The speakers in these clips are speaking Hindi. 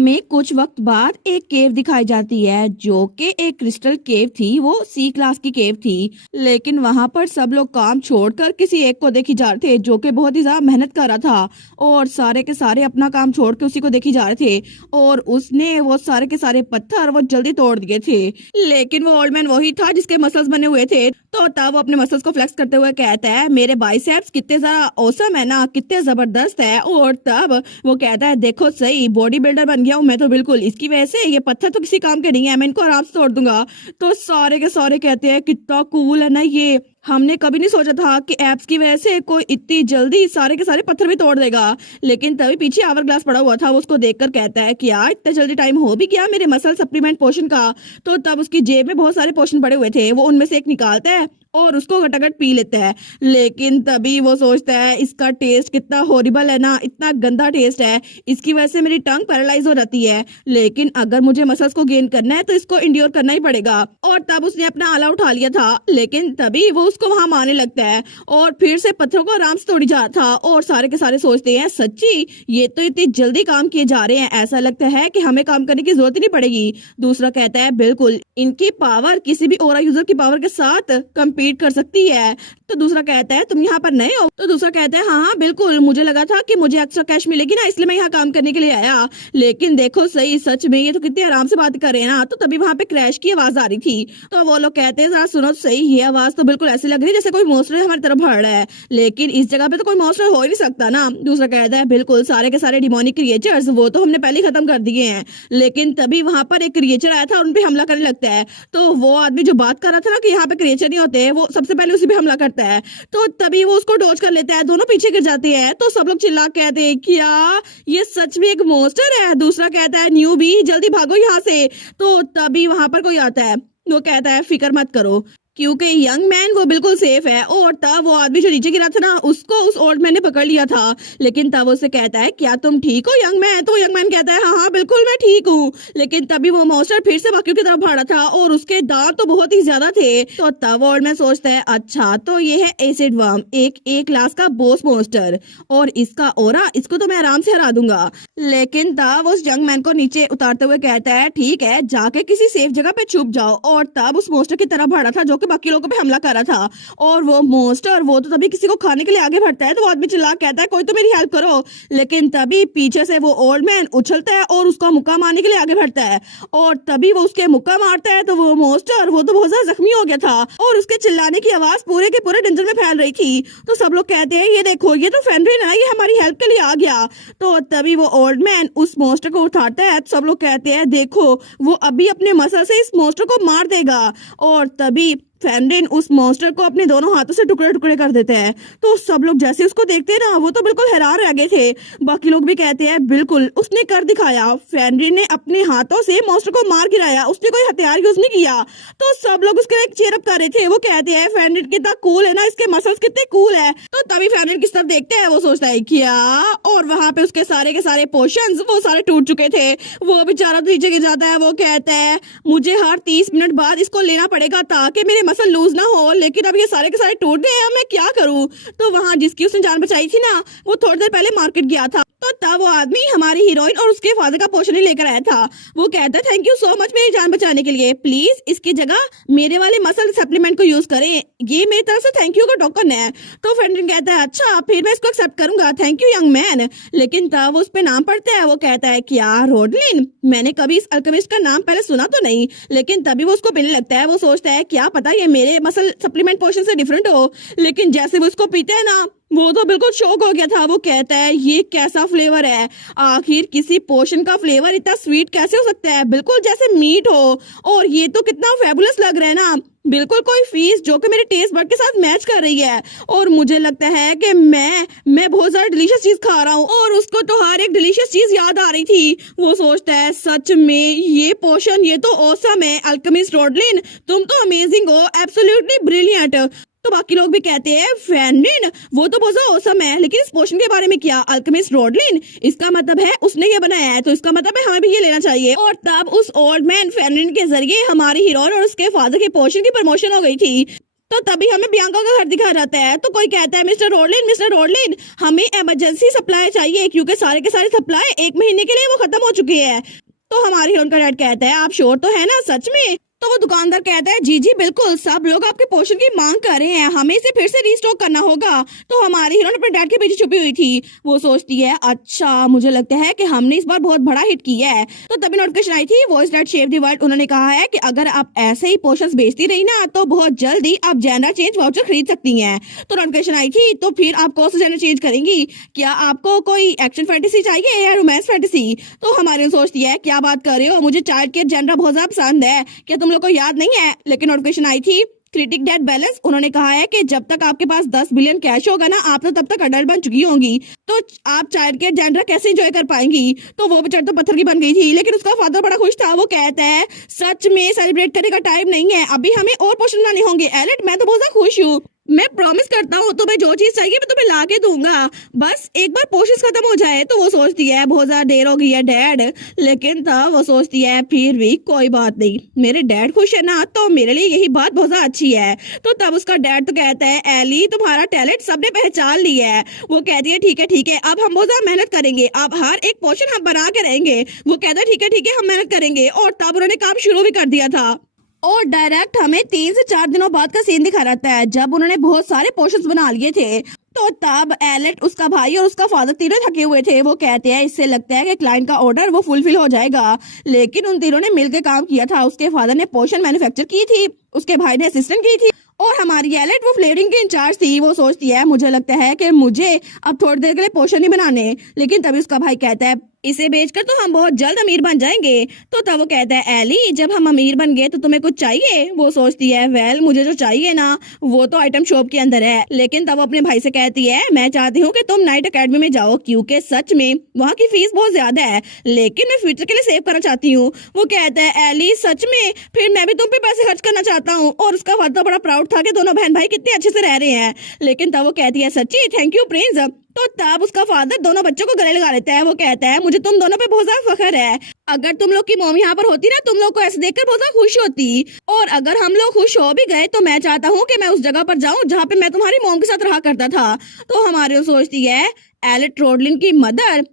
हमें कुछ वक्त बाद एक केव दिखाई जाती है जो कि एक क्रिस्टल केव थी। वो सी क्लास की केव थी, लेकिन वहां पर सब लोग काम छोड़कर किसी एक को देखी जा रहे थे जो कि बहुत ही ज्यादा मेहनत कर रहा था और सारे के सारे अपना काम छोड़ के उसी को देखी जा रहे थे और उसने वो सारे के सारे पत्थर वो जल्दी तोड़ दिए थे। लेकिन वो ओल्ड मैन वही था जिसके मसल्स बने हुए थे। तो तब वो अपने मसल्स को फ्लेक्स करते हुए कहता है, मेरे बाइसेप्स कितने ज्यादा औसम है ना, कितने जबरदस्त है। और तब वो कहता है, देखो सही बॉडी बिल्डर बन गया हूँ मैं तो बिल्कुल, इसकी वजह से ये पत्थर तो किसी काम के नहीं है, मैं इनको आराम से तोड़ दूंगा। तो सारे के सारे कहते हैं, कितना कूल है ना ये, हमने कभी नहीं सोचा था कि एप्स की वजह से कोई इतनी जल्दी सारे के सारे पत्थर भी तोड़ देगा। लेकिन तभी पीछे आवर ग्लास पड़ा हुआ था, वो उसको देखकर कहता है कि यार इतना जल्दी टाइम हो भी गया मेरे मसल सप्लीमेंट पोशन का। तो तब उसकी जेब में बहुत सारे पोशन पड़े हुए थे, वो उनमें से एक निकालता है और उसको घटाघट पी लेता है। लेकिन तभी वो सोचता है, इसका टेस्ट कितना हॉरिबल है ना, इतना गंदा टेस्ट है, इसकी वजह से मेरी टंग पैरालाइज हो जाती है। लेकिन अगर मुझे मसल्स को गेन करना है तो इसको इंड्योर करना ही पड़ेगा। और तब उसने अपना आला उठा लिया था, लेकिन तभी वो उसको वहां मारने लगता है और फिर से पत्थरों को आराम से तोड़ी जा रहा था। और सारे के सारे सोचते हैं, सच्ची ये तो इतनी जल्दी काम किए जा रहे हैं, ऐसा लगता है कि हमें काम करने की जरूरत ही नहीं पड़ेगी। दूसरा कहता है, बिल्कुल इनकी पावर किसी भी ओरा यूजर की पावर के साथ कंपीट कर सकती है। तो दूसरा कहता है, तुम यहाँ पर नए हो? तो दूसरा कहता है, हाँ हाँ बिल्कुल, मुझे लगा था कि मुझे एक्स्ट्रा कैश मिलेगी ना, इसलिए मैं यहाँ काम करने के लिए आया। लेकिन देखो सही, सच में ये तो कितने आराम से बात कर रहे हैं ना। तो तभी वहाँ पे क्रैश की आवाज आ रही थी। तो वो लोग कहते हैं, जरा सुनो सही, ये आवाज तो बिल्कुल ऐसी लग रही है जैसे कोई मॉन्स्टर हमारी तरफ बढ़ रहा है, लेकिन इस जगह पे तो कोई मॉन्स्टर हो ही नहीं सकता ना। दूसरा कहता है, बिल्कुल सारे के सारे डिमोनिक क्रिएचर्स वो तो हमने पहले खत्म कर दिए हैं। लेकिन तभी वहां पर एक क्रिएचर आया था और उन पे हमला करने लगता है। तो वो आदमी जो बात कर रहा था ना कि यहाँ पे क्रिएचर नहीं होते, वो सबसे पहले उसी पे हमला करता है। तो तभी वो उसको डॉज कर लेता है, दोनों पीछे गिर जाते हैं। तो सब लोग चिल्ला कहते हैं, क्या ये सच में एक मॉन्स्टर है? दूसरा कहता है, न्यू भी जल्दी भागो यहाँ से। तो तभी वहां पर कोई आता है, वो कहता है, फिक्र मत करो क्योंकि यंग मैन वो बिल्कुल सेफ है। और तब वो आदमी जो नीचे गिरा था ना, उसको उस ओल्ड मैन ने पकड़ लिया था। लेकिन तब उससे कहता है, क्या तुम ठीक हो यंग मैन? तो यंग मैन कहता है, हाँ हाँ बिल्कुल मैं ठीक हूँ। लेकिन तभी वो मॉन्स्टर फिर से बाकियों की तरफ भाड़ा था और उसके दांत तो बहुत ही ज्यादा थे। तो तब ओल्ड मैन सोचता है, अच्छा तो ये है एसिड वर्म, एक क्लास का बॉस मॉन्स्टर, और इसका ओरा, इसको तो मैं आराम से हरा दूंगा। लेकिन तब उस यंग मैन को नीचे उतारते हुए कहता है, ठीक है जाके किसी सेफ जगह पे छुप जाओ। और तब उस मॉन्स्टर की तरफ भाड़ा था जो कि बाकी लोगों पे हमला कर रहा था। और वो मॉन्स्टर वो तो तभी किसी को खाने के लिए आगे बढ़ता है। तो वो आदमी चिल्ला कहता है, कोई तो मेरी हेल्प करो। लेकिन तभी पीछे से वो ओल्ड मैन उछलता है और उसका मुक्का मारने के लिए आगे बढ़ता है। और तभी वो उसके मुक्का मारता है तो वो मॉन्स्टर वो तो बहुत ज्यादा जख्मी हो गया था और उसके चिल्लाने की आवाज पूरे के पूरे डेंजर में फैल रही थी। तो सब लोग कहते हैं, ये देखो ये तो फेनरिन है, ये हमारी हेल्प के लिए आ गया। तो तभी वो ओल्ड मैन उस मॉन्स्टर को उठाता है। तो सब लोग कहते हैं, देखो वो अभी अपने मसल से इस मॉन्स्टर को मार देगा। और तभी फेनरिन उस मॉन्स्टर को अपने दोनों हाथों से टुकड़े टुकड़े कर देते हैं। तो सब लोग जैसे उसको देखते हैं ना, वो तो बिल्कुल हैरान रह गए थे। बाकी लोग भी कहते हैं, बिल्कुल उसने कर दिखाया, फेनरिन ने अपने हाथों से मॉन्स्टर को मार गिराया, उसने कोई हथियार यूज नहीं किया। तो सब लोग उसके एक चीयर अप कर रहे थे। वो कहते हैं, फेनरिन कितना कूल है ना, इसके मसल्स कितने कूल है। तो तभी फेनरिन किस तरफ देखते हैं, वो सोचता है क्या, और वहां पे उसके सारे के सारे पोर्शंस वो सारे टूट चुके थे। वो बेचारा नीचे गिर जाता है। वो कहता है, मुझे हर 30 मिनट बाद इसको लेना पड़ेगा ताकि मेरे मसल लूज ना हो, लेकिन अब ये सारे के सारे टूट गए हैं, मैं क्या करूं। तो वहां जिसकी उसने जान बचाई थी ना, वो थोड़ी देर पहले मार्केट गया था। तो तब वो आदमी हमारी हीरोइन और उसके फादर का पोर्शन ही लेकर आया था। वो कहता है, थैंक यू सो मच मेरी जान बचाने के लिए, प्लीज इसकी जगह मेरे वाले मसल सप्लीमेंट को यूज करें, ये मेरी तरफ से थैंक यू का टोकन है। तो फेनरिन कहता है, अच्छा फिर मैं इसको एक्सेप्ट करूंगा, थैंक यू यंग मैन। लेकिन तब उस पे नाम पढ़ता है। वो कहता है, क्या रोडलिन, मैंने कभी इस अल्केमिस्ट का नाम पहले सुना तो नहीं। लेकिन तभी वो उसको पीने लगता है। वो सोचता है, क्या पता ये मेरे मसल सप्लीमेंट पोर्शन से डिफरेंट हो। लेकिन जैसे वो उसको पीते हैं ना, वो तो बिल्कुल शॉक हो गया था। वो कहता है, ये कैसा फ्लेवर है, आखिर किसी पोशन का फ्लेवर इतना स्वीट कैसे हो सकता है, बिल्कुल जैसे मीट हो। और ये तो कितना फेबुलस लग रहा है ना, बिल्कुल कोई फीस जो कि मेरे टेस्ट बड के साथ मैच कर रही है। और मुझे लगता है कि मैं बहुत ज्यादा डिलीशियस चीज खा रहा हूँ। और उसको तो हर एक डिलीशियस चीज याद आ रही थी। वो सोचता है, सच में ये पोशन ये तो ऑसम है, अल्केमिस्ट रोडलिन तुम तो अमेजिंग हो, एब्सोल्युटली ब्रिलियंट। तो बाकी लोग भी कहते हैं, फेनरिन वो तो बहुत औसम है, लेकिन इस पोशन के बारे में क्या, अल्केमिस्ट रोडलिन इसका मतलब है उसने ये बनाया है, तो इसका मतलब है हमें भी ये लेना चाहिए। और तब उस ओल्ड मैन फेनरिन के जरिए हमारी हीरोइन और उसके फादर के पोशन की प्रमोशन हो गई थी। तो तभी हमें बियांका का घर दिखा जाता है। तो कोई कहता है मिस्टर रोडलिन हमें इमरजेंसी सप्लाई चाहिए क्योंकि सारे के सारे सप्लाई 1 महीने के लिए वो खत्म हो चुके हैं। तो हमारे हीरोइन का डैड कहता है आप श्योर तो है ना सच में? तो वो दुकानदार कहता है जी जी बिल्कुल, सब लोग आपके पोषण की मांग कर रहे हैं, हमें इसे फिर से रीस्टॉक करना होगा। तो हमारी हीरोइन अपने डैड के पीछे छुपी हुई थी। वो सोचती है अच्छा मुझे लगता है कि हमने इस बार बहुत बड़ा हिट किया है। तो तभी नोटिफिकेशन आई थी voice that save the world. उन्होंने कहा है कि अगर आप ऐसे ही पोषण बेचती रही ना तो बहुत जल्दी आप जेंडर चेंज वाउचर खरीद सकती हैं। तो नोटिफिकेशन आई थी तो फिर आप कौन सा जेंडर चेंज करेंगी? क्या आपको कोई एक्शन फैंटेसी चाहिए या रोमांस फैंटेसी? तो हमारी सोचती है क्या बात कर रहे हो, मुझे चाइल्ड केयर जेंडर बहुत ज्यादा पसंद है, क्या तुम लोग को याद नहीं है? लेकिन नोटिफिकेशन आई थी क्रिटिक डेट बैलेंस। उन्होंने कहा है कि जब तक आपके पास 10 बिलियन कैश होगा ना आप तो तब तक अडल्ट बन चुकी होंगी, तो आप चाइल्ड केयर जेंडर कैसे एंजॉय कर पाएंगी? तो वो बेचारी तो पत्थर की बन गई थी, लेकिन उसका फादर बड़ा खुश था। वो कहता है सच में सेलिब्रेट करने का टाइम नहीं है, अभी हमें और पोषण बनाने होंगे। एलेट मैं तो बहुत ज्यादा खुश हूँ, मैं प्रॉमिस करता हूँ तुम्हें जो चीज चाहिए मैं तुम्हें ला के दूंगा, बस एक बार कोशिश खत्म हो जाए। तो वो सोचती है बहुत ज्यादा देर हो गई है डैड, लेकिन तब वो सोचती है फिर भी कोई बात नहीं, मेरे डैड खुश है ना तो मेरे लिए यही बात बहुत ज्यादा अच्छी है। तो तब उसका डैड तो कहता है एली तुम्हारा टैलेंट सबने पहचान लिया है। वो कहती है ठीक है अब हम बहुत ज्यादा मेहनत करेंगे, अब हर एक पोर्शन हम बना के रहेंगे। वो कहता है ठीक है हम मेहनत करेंगे। और तब उन्होंने काम शुरू भी कर दिया था और डायरेक्ट हमें 3 से 4 दिनों बाद का सीन दिखा रहता है जब उन्होंने बहुत सारे पोर्शंस बना लिए थे। तो तब एलेट उसका भाई और उसका फादर तीनों थके हुए थे। वो कहते हैं इससे लगता है कि क्लाइंट का ऑर्डर वो फुलफिल हो जाएगा, लेकिन उन तीनों ने मिलकर काम किया था। उसके फादर ने पोर्शन मैन्युफैक्चर की थी, उसके भाई ने असिस्टेंट की थी और हमारी एलेट वो फ्लेवरिंग के इंचार्ज थी। वो सोचती है मुझे लगता है कि मुझे अब थोड़ी देर के लिए पोर्शन ही बनाने, लेकिन तभी उसका भाई कहता है इसे बेचकर तो हम बहुत जल्द अमीर बन जाएंगे। तो तब वो कहता है एली जब हम अमीर बन गए तो तुम्हें कुछ चाहिए? वो सोचती है वेल मुझे जो चाहिए ना वो तो आइटम शॉप के अंदर है, लेकिन तब वो अपने भाई से कहती है मैं चाहती हूँ कि तुम नाइट एकेडमी में जाओ क्योंकि सच में वहाँ की फीस बहुत ज्यादा है, लेकिन मैं फ्यूचर के लिए सेव करना चाहती हूँ। वो कहता है एली सच में, फिर मैं भी तुम पे पैसे खर्च करना चाहता हूँ। और उसका फादर बड़ा प्राउड था कि दोनों बहन भाई कितने अच्छे से रह रहे हैं, लेकिन तब वो कहती है सच्ची थैंक यू प्रिंस। तो तब उसका फादर दोनों बच्चों को गले लगा लेता है। वो कहता है मुझे तुम दोनों पे बहुत ज्यादा फख्र है, अगर तुम लोग की मॉम यहाँ पर होती ना तुम लोग को ऐसे देखकर बहुत ज्यादा खुश होती, और अगर हम लोग खुश हो भी गए तो मैं चाहता हूँ कि मैं उस जगह पर जाऊँ जहाँ पे मैं तुम्हारी मॉम के साथ रहा करता था। तो हमारे सोचती है एलेट रोडलिन की मदर।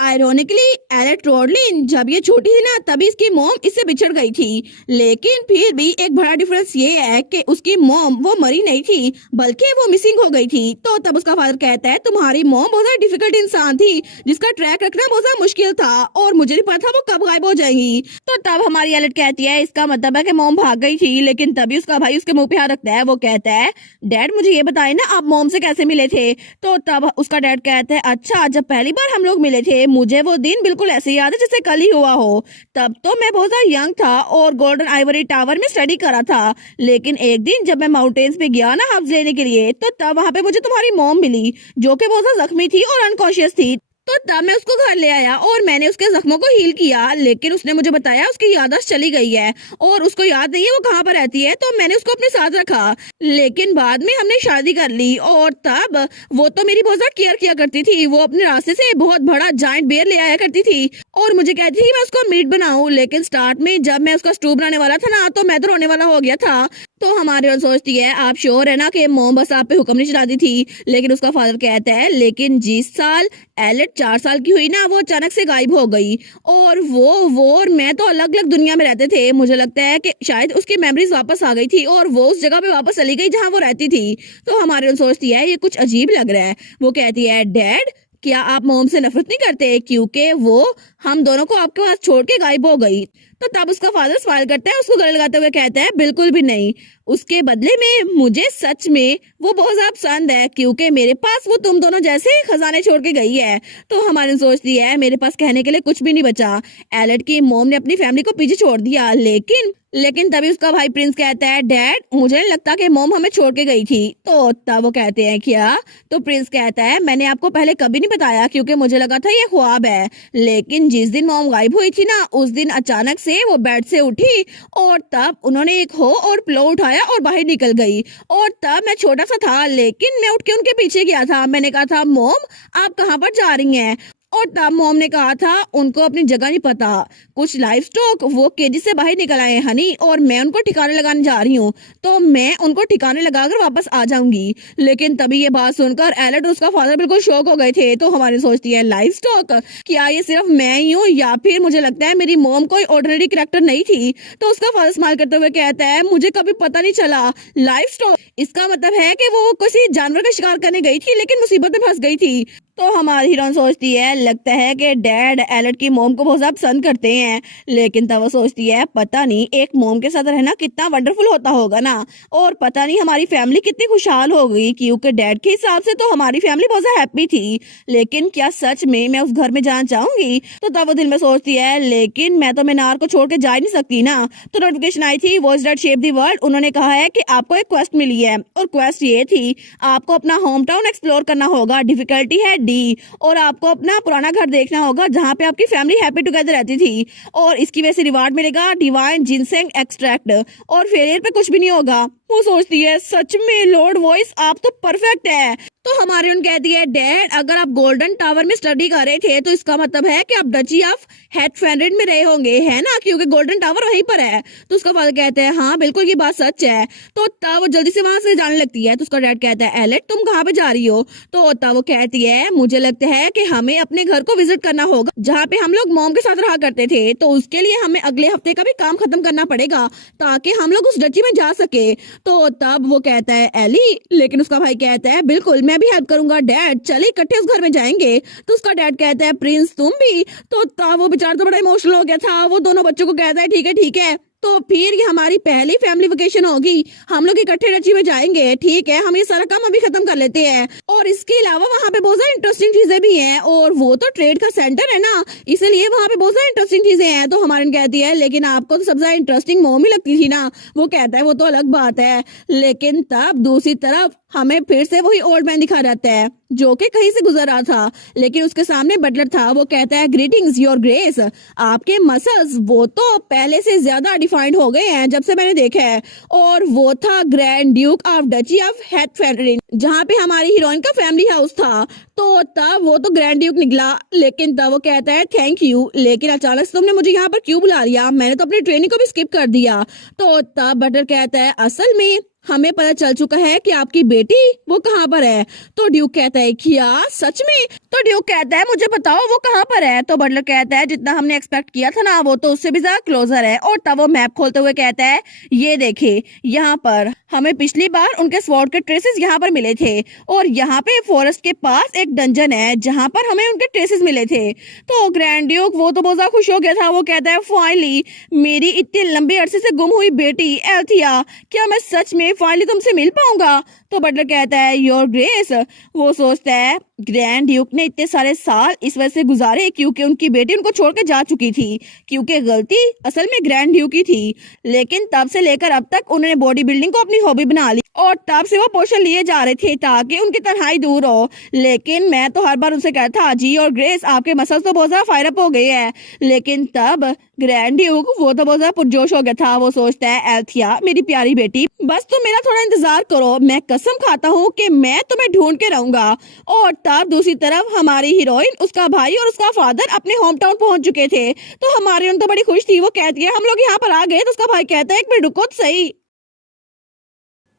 आयरोनिकली एलेट रोडलिन जब ये छोटी थी ना तभी इसकी मॉम इससे बिछड़ गई थी, लेकिन फिर भी एक बड़ा डिफरेंस ये है कि उसकी मॉम वो मरी नहीं थी बल्कि वो मिसिंग हो गई थी। तो तब उसका फादर कहता है तुम्हारी मॉम बहुत ज्यादा डिफिकल्ट इंसान थी जिसका ट्रैक रखना बहुत ज्यादा मुश्किल था और मुझे नहीं पता वो कब गायब हो जाएंगी। तो तब हमारी एलेट कहती है इसका मतलब है कि मॉम भाग गई थी, लेकिन तभी उसका भाई उसके मुंह पे हाथ रखता है। वो कहता है डैड मुझे ये बताए ना आप मॉम से कैसे मिले थे? तो तब उसका डैड कहता है अच्छा जब पहली बार हम लोग मिले थे मुझे वो दिन बिल्कुल ऐसे याद है जैसे कल ही हुआ हो। तब तो मैं बहुत ज्यादा यंग था और गोल्डन आइवरी टावर में स्टडी करा था, लेकिन एक दिन जब मैं माउंटेन्स पे गया ना हब्स लेने के लिए तो तब वहाँ पे मुझे तुम्हारी मॉम मिली जो कि बहुत ज्यादा जख्मी थी और अनकॉन्शियस थी। तो तब मैं उसको घर ले आया और मैंने उसके जख्मों को हील किया, लेकिन उसने मुझे बताया उसकी याददाश्त चली गई है और उसको याद नहीं है वो कहाँ पर रहती है। तो मैंने उसको अपने साथ रखा, लेकिन बाद में हमने शादी कर ली और तब वो तो मेरी बहुत ज्यादा केयर किया करती थी। वो अपने रास्ते से बहुत बड़ा जायंट बेयर ले आया करती थी और मुझे कहती थी मैं उसको मीट बनाऊं, लेकिन स्टार्ट में जब मैं उसका स्टू बनाने वाला था ना तो मैं तो रोने वाला हो गया था। तो हमारे और सोचती है आप श्योर है ना कि मॉम बस आप पे हुक्म नहीं चलाती थी? लेकिन उसका फादर कहता है लेकिन जिस साल एलेट 4 साल की हुई ना वो अचानक से गायब हो गई और वो और मैं तो अलग अलग दुनिया में रहते थे। मुझे लगता है कि शायद उसकी मेमोरीज वापस आ गई थी और वो उस जगह पे वापस चली गई जहाँ वो रहती थी। तो हमारे और सोचती है ये कुछ अजीब लग रहा है। वो कहती है डैड क्या आप मॉम से नफरत नहीं करते क्योंकि वो हम दोनों को आपके पास छोड़ के गायब हो गई? तो तब उसका फादर स्माइल करता है, उसको गले लगाते हुए कहता है बिल्कुल भी नहीं, उसके बदले में मुझे सच में वो बहुत ज्यादा पसंद है क्योंकि मेरे पास वो तुम दोनों जैसे ही खजाने छोड़ के गई है। तो हमारी सोचती है मेरे पास कहने के लिए कुछ भी नहीं बचा। एलेट की मॉम ने अपनी फैमिली को पीछे छोड़ दिया, लेकिन तभी उसका भाई प्रिंस कहता है डैड मुझे नहीं लगता कि मॉम हमें छोड़ के गई थी। तो तब वो कहते हैं क्या? तो प्रिंस कहता है मैंने आपको पहले कभी नहीं बताया क्योंकि मुझे लगा था ये ख्वाब है, लेकिन जिस दिन मॉम गायब हुई थी ना उस दिन अचानक से वो बेड से उठी और तब उन्होंने एक हो और पिलो उठाया और बाहर निकल गई। और तब मैं छोटा सा था लेकिन मैं उठ के उनके पीछे गया था। मैंने कहा था मॉम आप कहाँ पर जा रही हैं? और तब मॉम ने कहा था उनको अपनी जगह नहीं पता, कुछ लाइफ स्टॉक वो केजी से बाहर निकल आए हैं हनी, और मैं उनको ठिकाने लगाने जा रही हूँ, तो मैं उनको ठिकाने लगाकर वापस आ जाऊंगी। लेकिन तभी ये बात सुनकर एलेट और उसका फादर बिल्कुल शॉक हो गए थे। तो हमारी सोचती है लाइफ स्टॉक, क्या ये सिर्फ मैं ही हूँ या फिर मुझे लगता है मेरी मॉम कोई ऑर्डिनरी कैरेक्टर नहीं थी। तो उसका फादर स्माइल करते हुए कहता है मुझे कभी पता नहीं चला लाइफ स्टॉक, इसका मतलब है कि वो किसी जानवर का शिकार करने गई थी लेकिन मुसीबत में फंस गई थी। तो हमारी हीरोइन सोचती है लगता है कि डैड एलेट की मोम को बहुत ज्यादा पसंद करते हैं। लेकिन तब वो सोचती है पता नहीं एक मोम के साथ रहना कितना वंडरफुल होता होगा ना, और पता नहीं हमारी फैमिली कितनी खुशहाल होगी, क्योंकि डैड के हिसाब से तो हमारी फैमिली बहुत ज्यादा हैप्पी थी। लेकिन क्या सच में मैं उस घर में जाना चाहूंगी? तो तब वो दिल में सोचती है लेकिन मैं तो मीनार को छोड़ के जा ही नहीं सकती ना। तो नोटिफिकेशन आई थी watch that shape the world, उन्होंने कहा है कि आपको एक क्वेस्ट मिली है, और क्वेस्ट ये थी आपको अपना होम टाउन एक्सप्लोर करना होगा, डिफिकल्टी है डी, और आपको अपना पुराना घर देखना होगा जहाँ पे आपकी फैमिली हैप्पी टुगेदर रहती थी, और इसकी वजह से रिवार्ड मिलेगा डिवाइन जिनसेंग एक्सट्रैक्ट, और फेलियर पे कुछ भी नहीं होगा। वो सोचती है सच में लॉर्ड वॉइस आप तो परफेक्ट है। तो हमारी उन कहती है डैड अगर आप गोल्डन टावर में स्टडी कर रहे थे तो इसका मतलब है कि आप डची ऑफ हेटफेंड्रेड में रहे होंगे, है ना, क्योंकि गोल्डन टावर वहीं पर है। तो उसका फादर कहते हैं हाँ बिल्कुल ये बात सच है। तो तब वो जल्दी से वहां से जाने लगती है। तो उसका डैड कहता है एलेट तुम कहाँ पे जा रही हो? तो तब वो कहती है मुझे लगता है कि हमें अपने घर को विजिट करना होगा जहाँ पे हम लोग मॉम के साथ रहा करते थे, तो उसके लिए हमें अगले हफ्ते का भी काम खत्म करना पड़ेगा ताकि हम लोग उस डची में जा सके। तो तब वो कहता है एली, लेकिन उसका भाई कहता है बिल्कुल मैं भी हेल्प करूंगा डैड, चले इकट्ठे उस घर में जाएंगे। तो उसका डैड कहता है प्रिंस तुम भी? तो तब वो बेचारा तो बड़ा इमोशनल हो गया था, वो दोनों बच्चों को कहता है ठीक है ठीक है, तो फिर ये हमारी पहली फैमिली वेकेशन होगी, हम लोग इकट्ठे रची में जाएंगे, ठीक है हम ये सारा काम अभी खत्म कर लेते हैं। और इसके अलावा वहाँ पे बहुत सारी इंटरेस्टिंग चीजें भी हैं, और वो तो ट्रेड का सेंटर है ना, इसलिए वहाँ पे बहुत सारी इंटरेस्टिंग चीजें हैं। तो हमारी कहती है लेकिन आपको तो सबसे ज्यादा इंटरेस्टिंग मॉम ही लगती थी ना। वो कहता है वो तो अलग बात है, लेकिन तब दूसरी तरफ हमें फिर से वही ओल्ड मैन दिखा जाता है जो कि कहीं से गुजर रहा था, लेकिन उसके सामने बटलर था। वो कहता है ग्रीटिंग्स योर ग्रेस, आपके मसल्स वो तो पहले से ज्यादा डिफाइंड हो गए हैं जब से मैंने देखा है। और वो था grand duke of duchy of हेटफेंड्रेड, जहाँ पे हमारी हीरोइन का फैमिली हाउस था। तो तब वो तो ग्रैंड ड्यूक निकला, लेकिन तब वो कहता है थैंक यू, लेकिन अचानक से तुमने मुझे यहाँ पर क्यों बुला लिया? मैंने तो अपनी ट्रेनिंग को भी स्किप कर दिया। तो तब बटलर कहता है असल में हमें पता चल चुका है कि आपकी बेटी वो कहाँ पर है। तो ड्यूक कहता है क्या सच में? तो ड्यूक कहता है मुझे बताओ वो कहाँ पर है। तो बटलर कहता है जितना हमने एक्सपेक्ट किया था ना वो तो उससे भी ज्यादा क्लोजर है। और तब वो मैप खोलते हुए कहता है ये देखे यहाँ पर हमें पिछली बार उनके स्वॉर्ड के ट्रेसेस यहाँ पर मिले थे, और यहाँ पे फॉरेस्ट के पास एक डंजन है जहाँ पर हमें उनके ट्रेसेस मिले थे। तो ग्रैंड ड्यूक वो तो बहुत ज्यादा खुश हो गया था। वो कहता है फाइनली मेरी इतने लंबे अरसे से गुम हुई बेटी एल्थिया, क्या मैं सच में फाइनली तुमसे मिल पाऊंगा? तो बटलर कहता है योर ग्रेस। वो सोचता है ग्रैंड ड्यूक ने इतने सारे साल इस वजह से गुजारे क्योंकि उनकी बेटी उनको छोड़ के जा चुकी थी, क्योंकि गलती असल में ग्रैंड ड्यूक की थी। लेकिन तब से लेकर अब तक उन्होंने बॉडी बिल्डिंग को अपनी हॉबी बना ली, और तब से वो पोषण लिए जा रहे थे ताकि उनकी तन्हाई दूर हो। लेकिन मैं तो हर बार उनसे कहता था जी और ग्रेस आपके मसल्स तो बहुत ज्यादा फायर अप हो गए हैं। लेकिन तब ग्रैंड ड्यूक वो तो बहुत ज्यादा पुरजोश हो गया था। वो सोचता है एल्थिया मेरी प्यारी बेटी बस तुम मेरा थोड़ा इंतजार करो, मैं कसम खाता हूँ कि मैं तुम्हें ढूंढ के रहूंगा। और तब दूसरी तरफ हमारी हीरोइन, उसका भाई और उसका फादर अपने होम टाउन पहुंच चुके थे। तो हमारी उन तो बड़ी खुश थी। वो कहती है हम लोग यहाँ पर आ गए। तो उसका भाई कहता है एक मिनट रुको तो सही।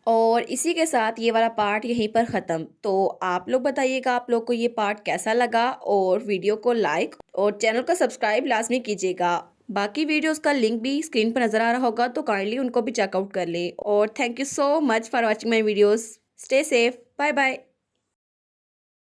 और इसी के साथ ये वाला पार्ट यहीं पर ख़त्म। तो आप लोग बताइएगा आप लोग को ये पार्ट कैसा लगा, और वीडियो को लाइक और चैनल को सब्सक्राइब लाजमी कीजिएगा। बाकी वीडियोस का लिंक भी स्क्रीन पर नज़र आ रहा होगा, तो काइंडली उनको भी चेकआउट कर ले। और thank you so much for watching my videos. Stay safe, bye bye.